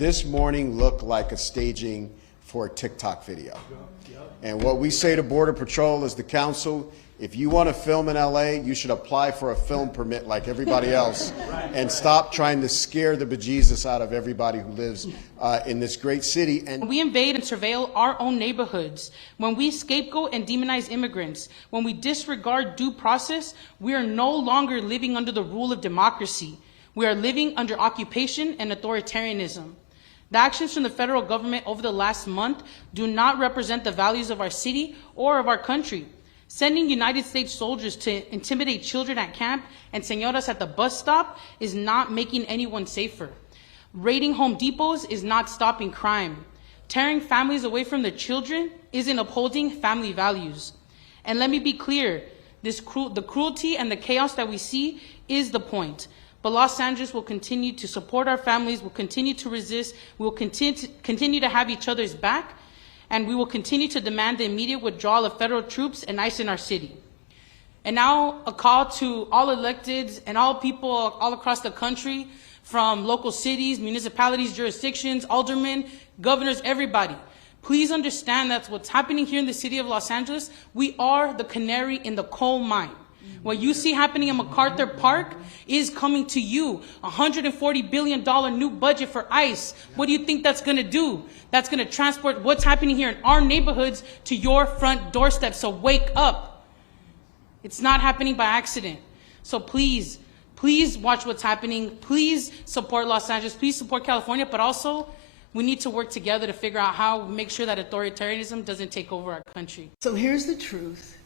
this morning looked like a staging for a TikTok video. And what we say to Border Patrol as the council, if you want to film in LA, you should apply for a film permit like everybody else and stop trying to scare the bejesus out of everybody who lives in this great city. And we invade and surveil our own neighborhoods, when we scapegoat and demonize immigrants, when we disregard due process, we are no longer living under the rule of democracy. We are living under occupation and authoritarianism. The actions from the federal government over the last month do not represent the values of our city or of our country. Sending United States soldiers to intimidate children at camp and señoras at the bus stop is not making anyone safer. Raiding Home Depots is not stopping crime. Tearing families away from their children isn't upholding family values. And let me be clear, the cruelty and the chaos that we see is the point. But Los Angeles will continue to support our families, will continue to resist, we will continue to have each other's back, and we will continue to demand the immediate withdrawal of federal troops and ICE in our city. And now a call to all electeds and all people all across the country, from local cities, municipalities, jurisdictions, aldermen, governors, everybody. Please understand that what's happening here in the city of Los Angeles, we are the canary in the coal mine. What you see happening in MacArthur Park is coming to you. $140 billion new budget for ICE. What do you think that's going to do? That's going to transport what's happening here in our neighborhoods to your front doorstep. So wake up. It's not happening by accident. So please, please watch what's happening. Please support Los Angeles. Please support California. But also, we need to work together to figure out how we make sure that authoritarianism doesn't take over our country. So here's the truth.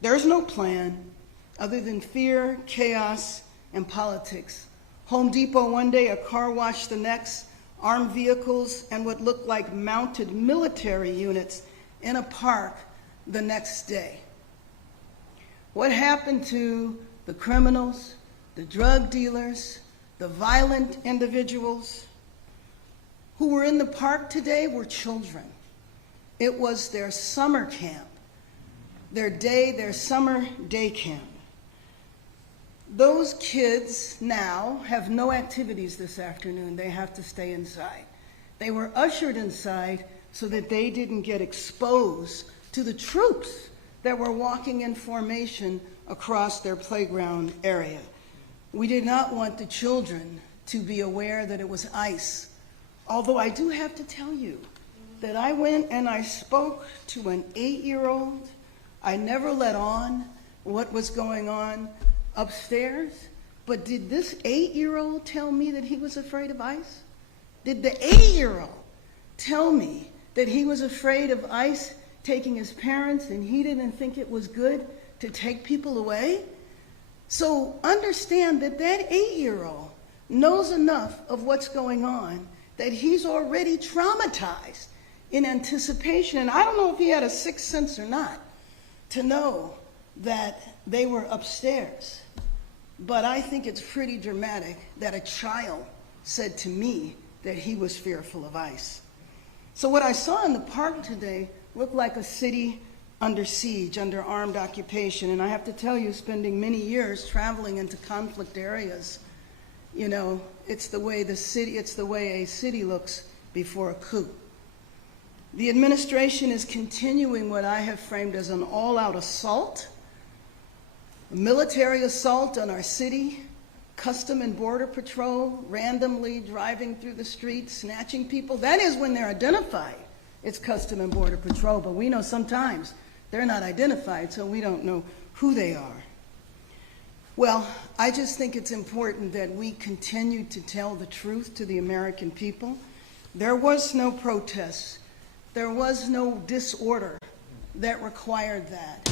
There's no plan other than fear, chaos, and politics. Home Depot one day, a car wash the next, armed vehicles, and what looked like mounted military units in a park the next day. What happened to the criminals, the drug dealers, the violent individuals who were in the park today were children. It was their summer camp, their summer day camp. Those kids now have no activities this afternoon. They have to stay inside. They were ushered inside so that they didn't get exposed to the troops that were walking in formation across their playground area. We did not want the children to be aware that it was ICE. Although I do have to tell you that I went and I spoke to an 8-year-old. I never let on what was going on upstairs, but did this 8-year-old tell me that he was afraid of ICE? Did the 8-year-old tell me that he was afraid of ICE taking his parents and he didn't think it was good to take people away? So understand that that 8-year-old knows enough of what's going on that he's already traumatized in anticipation. And I don't know if he had a sixth sense or not to know that they were upstairs. But I think it's pretty dramatic that a child said to me that he was fearful of ICE. So what I saw in the park today looked like a city under siege, under armed occupation. And I have to tell you, spending many years traveling into conflict areas, you know, it's the way a city looks before a coup. The administration is continuing what I have framed as an all-out assault, a military assault on our city, Custom and Border Patrol randomly driving through the streets, snatching people. That is when they're identified. It's Custom and Border Patrol, but we know sometimes they're not identified, so we don't know who they are. Well, I just think it's important that we continue to tell the truth to the American people. There was no protest. There was no disorder that required that.